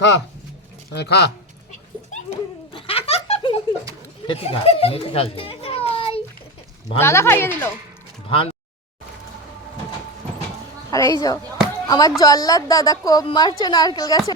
খা খা খেতে খা খেতে খাচ্ছে দাদা খাইয়ে দিল। ভান আর এই যে আমার জল্লাদ দাদা কোপ মারছে নারকেল গাছে।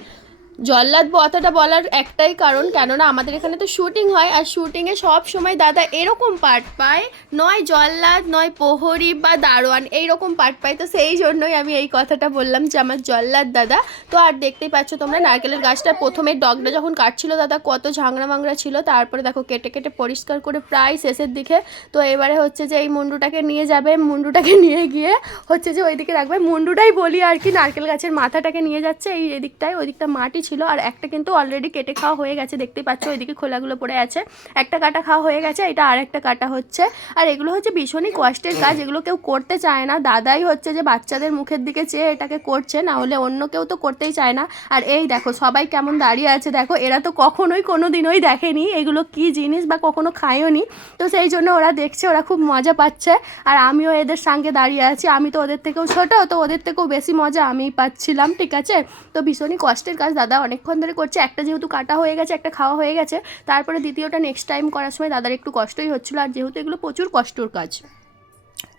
জল্লাদ কথাটা বলার একটাই কারণ, কেননা আমাদের এখানে তো শুটিং হয়, আর শুটিংয়ে সব সময় দাদা এরকম পার্ট পায়, নয় জল্লাদ নয় প্রহরী বা দারোয়ান, এইরকম পার্ট পায়। তো সেই জন্যই আমি এই কথাটা বললাম যে আমার জল্লাদ দাদা। তো আর দেখতেই পাচ্ছ তোমরা নারকেলের গাছটা প্রথমে ডগটা যখন কাটছিল দাদা কত ঝাংড়া মাংড়া ছিল, তারপরে দেখো কেটে কেটে পরিষ্কার করে প্রায় শেষের দিকে। তো এবারে হচ্ছে যে এই মুন্ডুটাকে নিয়ে যাবে, মুন্ডুটাকে নিয়ে গিয়ে হচ্ছে যে ওইদিকে রাখবে, মুন্ডুটাই বলি আর কি, নারকেল গাছের মাথাটাকে নিয়ে যাচ্ছে এই এদিকটায়, ওই দিকটা মাটি ছিল, আর একটা কিন্তু অলরেডি কেটে খাওয়া হয়ে গেছে, দেখতেই পাচ্ছ ওইদিকে খোলাগুলো পড়ে আছে, একটা কাটা খাওয়া হয়ে গেছে, এটা আর একটা কাটা হচ্ছে। আর এগুলো হচ্ছে ভীষণই কষ্টের কাজ, এগুলো কেউ করতে চায় না, দাদাই হচ্ছে যে বাচ্চাদের মুখের দিকে চেয়ে এটাকে করছে, না হলে অন্য কেউ তো করতেই চায় না। আর এই দেখো সবাই কেমন দাঁড়িয়ে আছে, দেখো এরা তো কখনোই কোনো দিনই দেখেনি এগুলো কি জিনিস বা কখনো খায়ওনি, তো সেই জন্য ওরা দেখছে, ওরা খুব মজা পাচ্ছে। আর আমিও এদের সঙ্গে দাঁড়িয়ে আছি, আমি তো ওদের থেকেও ছোটো, তো ওদের থেকেও বেশি মজা আমিই পাচ্ছিলাম, ঠিক আছে। তো ভীষণই কষ্টের কাজ, দাদা অনেকক্ষণ ধরে করছে, একটা যেহেতু কাটা হয়ে গেছে, একটা খাওয়া হয়ে গেছে, তারপরে দ্বিতীয়টা নেক্সট টাইম করার সময় দাদার একটু কষ্টই হচ্ছিলো, আর যেহেতু এগুলো প্রচুর কষ্টর কাজ,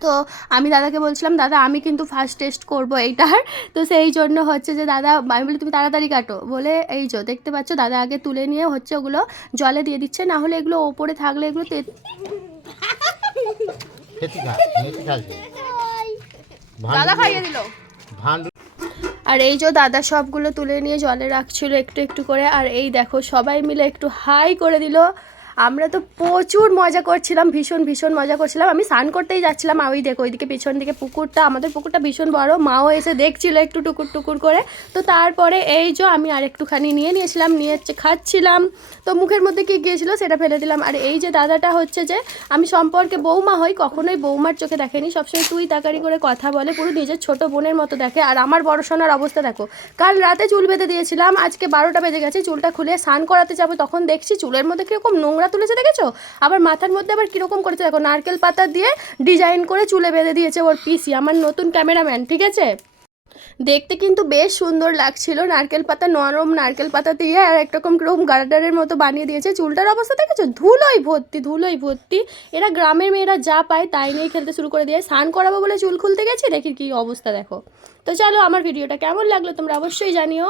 তো আমি দাদাকে বলছিলাম দাদা আমি কিন্তু ফার্স্ট টেস্ট করবো এইটার, তো সেই জন্য হচ্ছে যে দাদা, আমি বলি তুমি তাড়াতাড়ি কাটো বলে, এই যে দেখতে পাচ্ছ দাদা আগে তুলে নিয়ে হচ্ছে ওগুলো জলে দিয়ে দিচ্ছে, না হলে এগুলো ওপরে থাকলে এগুলো খেতে খা খেতে খাচ্ছে দাদা খাইয়ে দিল। ভান আর এই যে দাদা সবগুলো তুলে নিয়ে জলে রাখছিল একটু একটু করে, আর এই দেখো সবাই মিলে একটু হাই করে দিল। আমরা তো প্রচুর মজা করছিলাম, ভীষণ ভীষণ মজা করছিলাম, আমি স্নান করতেই যাচ্ছিলাম, আর ওই দেখো ওইদিকে পিছন দিকে পুকুরটা, আমাদের পুকুরটা ভীষণ বড়, মাও এসে দেখছিল একটু টুকুর টুকুর করে। তো তারপরে এই যে আমি আর একটুখানি নিয়েছিলাম, নিয়ে খাচ্ছিলাম, তো মুখের মধ্যে কি গিয়েছিল সেটা ফেলে দিলাম। আর এই যে দাদাটা হচ্ছে যে আমি সম্পর্কে বৌমা হই, কখনোই বৌমার চোখে দেখেনি, সবসময় তুই তাকারি করে কথা বলে, পুরো নিজের ছোট বোনের মতো দেখে। আর আমার বড় সোনার অবস্থা দেখো, কাল রাতে চুল বেঁধে দিয়েছিলাম, আজকে 12টা বেজে গেছে, চুলটা খুলে স্নান করাতে যাবো, তখন দেখছি চুলের মধ্যে কীরকম নোংরা তুলেছে দেখেছো, আবার মাথার মধ্যে আবার কীরকম করেছে দেখো, নারকেল পাতা দিয়ে ডিজাইন করে চুলে বেঁধে দিয়েছে ওর পিসি, আমার নতুন ক্যামেরাম্যান, ঠিক আছে। দেখতে কিন্তু বেশ সুন্দর লাগছিল, নারকেল পাতা, নরম নারকেল পাতা দিয়ে আর একরকম কিরকম গার্ডারের মতো বানিয়ে দিয়েছে। চুলটার অবস্থা দেখেছো, ধুলোই ভর্তি, ধুলোই ভর্তি। এরা গ্রামের মেয়েরা যা পায় তাই নিয়েই খেলতে শুরু করে দিয়ে, স্নান করাবো বলে চুল খুলতে গেছে, দেখি কি অবস্থা দেখো। তো চলো, আমার ভিডিওটা কেমন লাগলো তোমরা অবশ্যই জানিও।